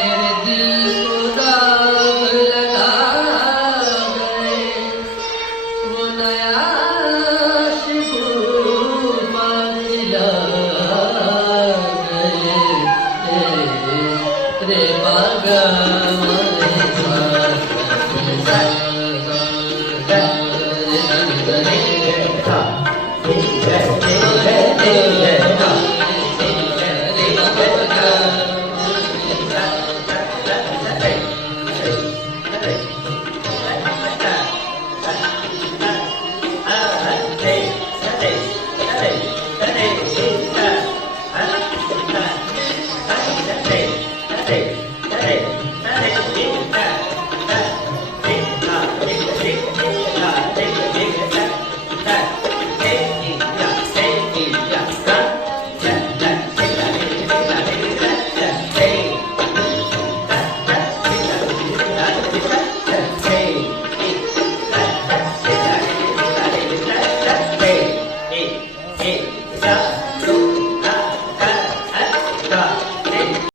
मेरे दिल को दाग लगा गए वो नया शिकूफा खिला गए रे बागा Hey,